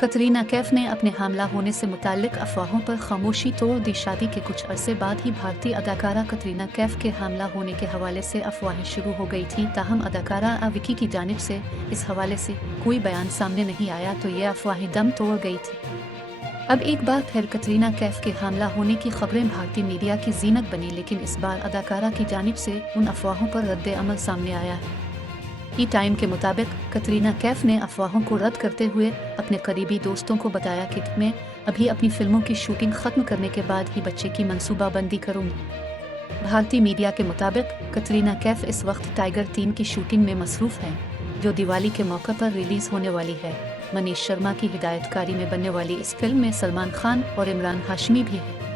कतरीना कैफ ने अपने हमला होने से मुताल्लिक अफवाहों पर खामोशी तोड़ दी। शादी के कुछ अरसे बाद ही भारतीय अदाकारा कतरीना कैफ के हमला होने के हवाले से अफवाहें शुरू हो गई थी। ताहम अदाकारा विकी की जानिब से इस हवाले से कोई बयान सामने नहीं आया तो ये अफवाहें दम तोड़ गई थी। अब एक बार फिर कतरीना कैफ के हमला होने की खबरें भारतीय मीडिया की जीनत बनी, लेकिन इस बार अदाकारा की जानिब से उन अफवाहों पर रद्द अमल सामने आया है। ई टाइम के मुताबिक कतरीना कैफ ने अफवाहों को रद्द करते हुए अपने करीबी दोस्तों को बताया कि मैं अभी अपनी फिल्मों की शूटिंग खत्म करने के बाद ही बच्चे की मंसूबाबंदी करूंगी। भारतीय मीडिया के मुताबिक कतरीना कैफ इस वक्त टाइगर 3 की शूटिंग में मसरूफ हैं, जो दिवाली के मौके पर रिलीज होने वाली है। मनीष शर्मा की हिदायतकारी में बनने वाली इस फिल्म में सलमान खान और इमरान हाशमी भी हैं।